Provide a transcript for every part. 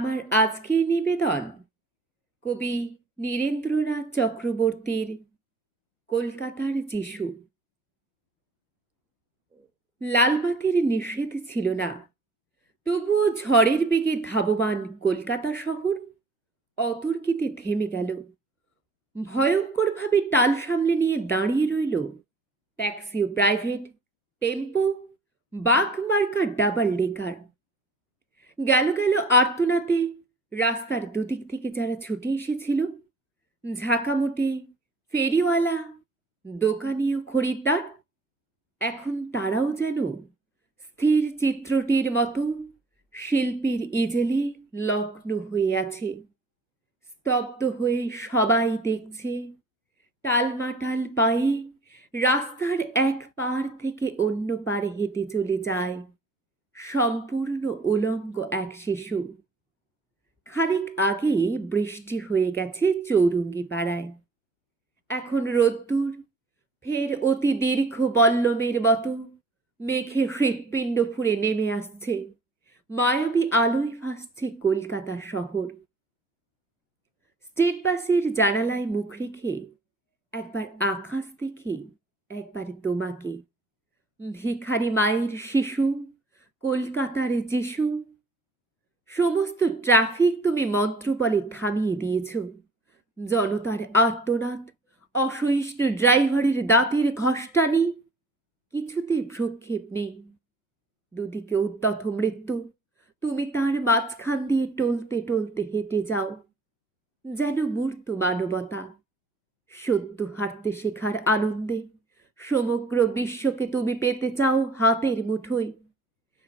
আমার আজকের নিবেদন কবি নীরেন্দ্রনাথ চক্রবর্তীর কলকাতার যিশু। লালবাতির নিষেধ ছিল না, তবুও ঝড়ের বেগে ধাবমান কলকাতা শহর অতর্কিতে থেমে গেল। ভয়ঙ্করভাবে টাল সামলে নিয়ে দাঁড়িয়ে রইল ট্যাক্সি ও প্রাইভেট, টেম্পো, বাঘমার্কা ডাবল ডেকার। গেল গেল আর্তনাতে রাস্তার দুদিক থেকে যারা ছুটে এসেছিল, ঝাঁকামুটি ফেরিওয়ালা, দোকানি ও খরিদ্দার, এখন তারাও যেন স্থির চিত্রটির মতো শিল্পীর ইজেলে লগ্ন হয়ে আছে। স্তব্ধ হয়ে সবাই দেখছে টালমাটাল পায়ে রাস্তার এক পার থেকে অন্য পারে হেঁটে চলে যায় সম্পূর্ণ উলঙ্গ এক শিশু। খানিক আগে বৃষ্টি হয়ে গেছে চৌরঙ্গি পাড়ায়, এখন রোদ্দুর ফের অতি দীর্ঘ বল্লমের মতো মেঘে হৃৎপিণ্ড ফুঁড়ে নেমে আসছে। মায়াবী আলোয় ভাসছে কলকাতা শহর। স্টেট বাসের জানালায় মুখ রেখে একবার আকাশ দেখি, একবার তোমাকে। ভিখারি মায়ের শিশু, কলকাতার যিশু। সমস্ত ট্রাফিক তুমি মন্ত্র বলে থামিয়ে দিয়েছ। জনতার আর্তনাদ, অসহিষ্ণু ড্রাইভারের দাঁতের ঘষ্টানি, কিছুতে ভ্রুক্ষেপ নেই। দুদিকে উদ্যত মৃত্যু, তুমি তার মাঝখান দিয়ে টলতে টলতে হেঁটে যাও যেন মূর্ত মানবতা। সদ্য হাঁটতে শেখার আনন্দে সমগ্র বিশ্বকে তুমি পেতে চাও হাতের মুঠোয়,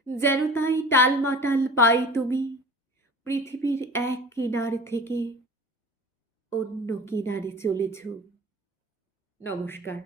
যেন তাই টালমাটাল পায়ে তুমি পৃথিবীর এক কিনার থেকে অন্য কিনারে চলেছ। নমস্কার।